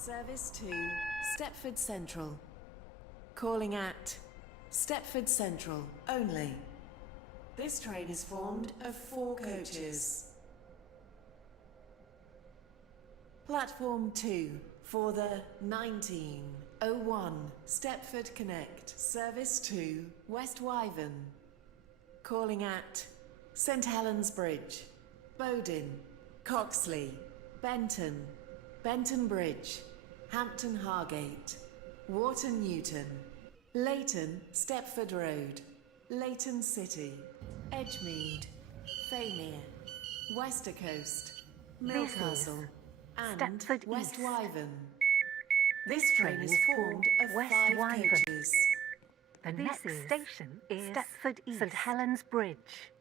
Service to Stepford Central. Calling at Stepford Central only. This train is formed of 4 coaches. Platform 2 for the 1901 Stepford Connect. Service to West Wyvern. Calling at St Helens Bridge, Bowden, Coxley, Benton, Benton Bridge, Hampton Hargate, Wharton Newton, Leighton Stepford Road, Leighton City, Edgemead, Faymere, Westercoast, Milcastle, and Stepford West East. Wyvern. This train is formed of West 5 Wyvern. coaches. The next station is Stepford East. St Helens Bridge.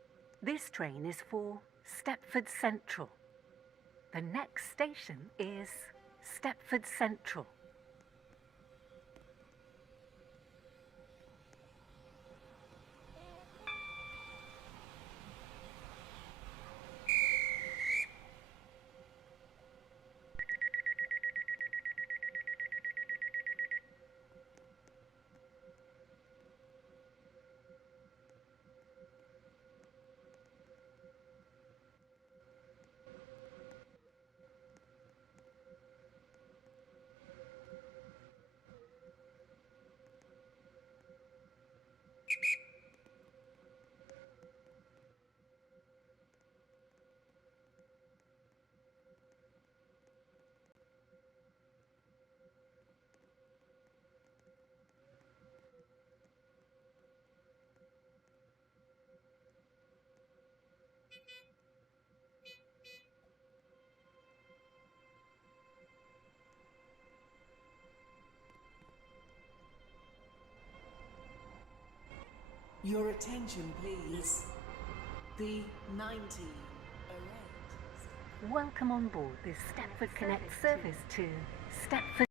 This train is for Stepford Central. The next station is Stepford Central. Your attention, please. The 9008. Welcome on board this Stepford Connect service to Stepford.